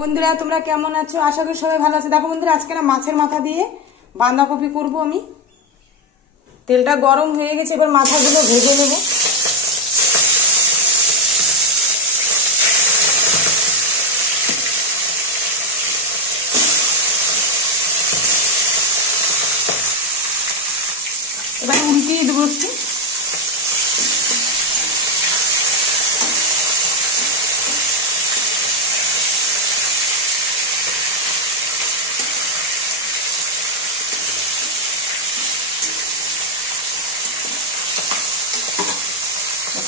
বন্ধুরা তোমরা কেমন আছো? আশা করি সবাই ভালো আছে। দেখো বন্ধুরা, আজকে না মাছের মাথা দিয়ে বাঁধাকপি করব আমি। তেলটা গরম হয়ে গেছে, এবার মাথাগুলো ভেজে নেব। এবার উল্টিয়ে দেবো একটু।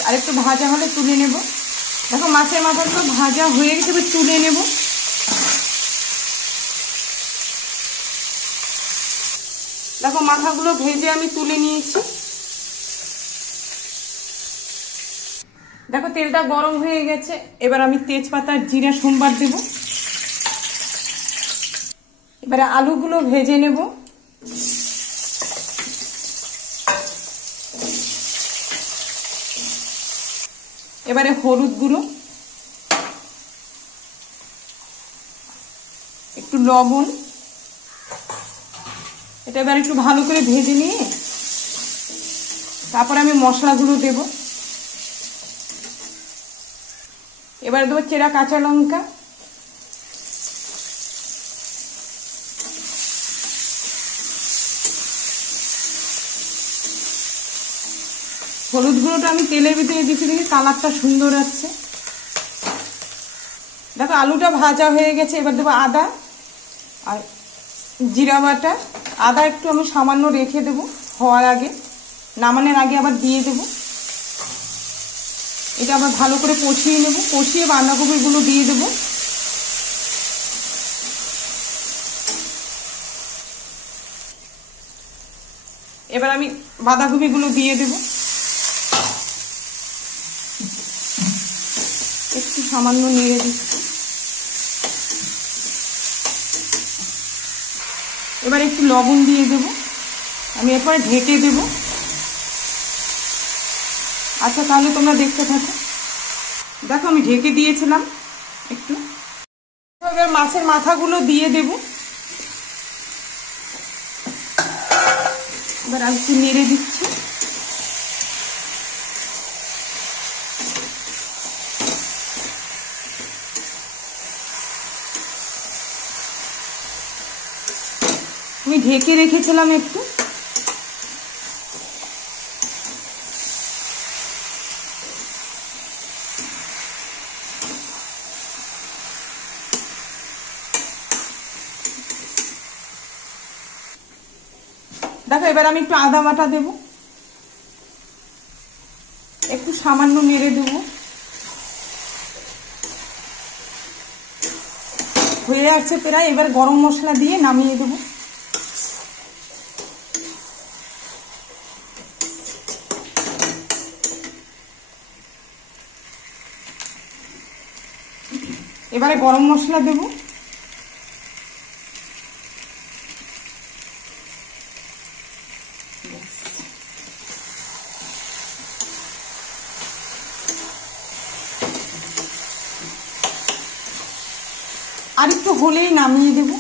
আরেকটু ভাজা হলে তুলে নেব। দেখো মাছের মাথাগুলো ভাজা হয়ে গেছে, এবার তুলে নেব। দেখো মাথাগুলো ভেজে আমি তুলে নিয়েছি। দেখো তেলটা গরম হয়ে গেছে, এবার আমি তেজপাতা জিরা সোমবার দেব। এবারে আলুগুলো ভেজে নেব। এবারে হলুদ গুঁড়ো, একটু লবণ, এটা এবার একটু ভালো করে ভেজে নিয়ে তারপর আমি মশলাগুলো দেব। এবার দেবো চেরা কাঁচা লঙ্কা, হলুদ গুঁড়োটা আমি তেলের ভিতরে দিচ্ছি, দেখি কালারটা সুন্দর আছে। দেখো আলুটা ভাজা হয়ে গেছে, এবার দেবো আদা আর জিরা বাটা। আদা একটু আমি সামান্য রেখে দেবো, হওয়ার আগে, নামানোর আগে আবার দিয়ে দেবো। এটা আবার ভালো করে কষিয়ে নেব। কষিয়ে বাঁধাকপিগুলো দিয়ে দেবো। এবার আমি বাঁধাকপিগুলো দিয়ে দেবো, একটু সামান্য নেড়ে দিচ্ছি। এবার একটু লবণ দিয়ে দেব, আমি এরপরে ঢেকে দেব। আচ্ছা তাহলে তোমরা দেখতে থাকো। দেখো আমি ঢেকে দিয়েছিলাম একটু। এবার মাছের মাথাগুলো দিয়ে দেব। এবার আমি একটু নেড়ে দিচ্ছি। আমি ঢেকে রেখেছিলাম একটু। দেখো এবার আমি একটু আদা বাটা দেব, একটু সামান্য নেড়ে দেব। হয়ে আসছে প্রায়, এবার গরম মশলা দিয়ে নামিয়ে দেব। এবারে গরম মশলা দেব। আর একটু হলেই নামিয়ে দেব।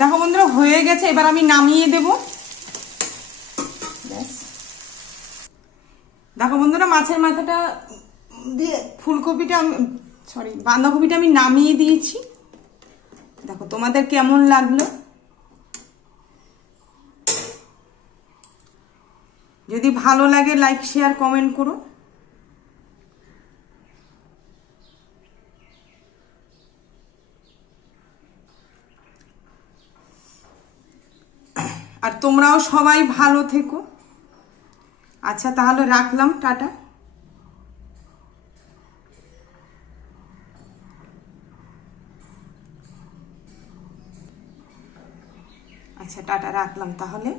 দেখো বন্ধুরা হয়ে গেছে, এবার আমি নামিয়ে দেব। দেখো বন্ধুরা মাছের মাথাটা দিয়ে ফুলকপিটা বাঁধাকপিটা আমি নামিয়ে দিয়েছি। দেখো তোমাদের কেমন লাগলো? যদি ভালো লাগে লাইক শেয়ার কমেন্ট করো। আর তোমরাও সবাই ভালো থেকো। আচ্ছা তাহলে রাখলাম, টাটা। আচ্ছা টাটা, রাখলাম তাহলে।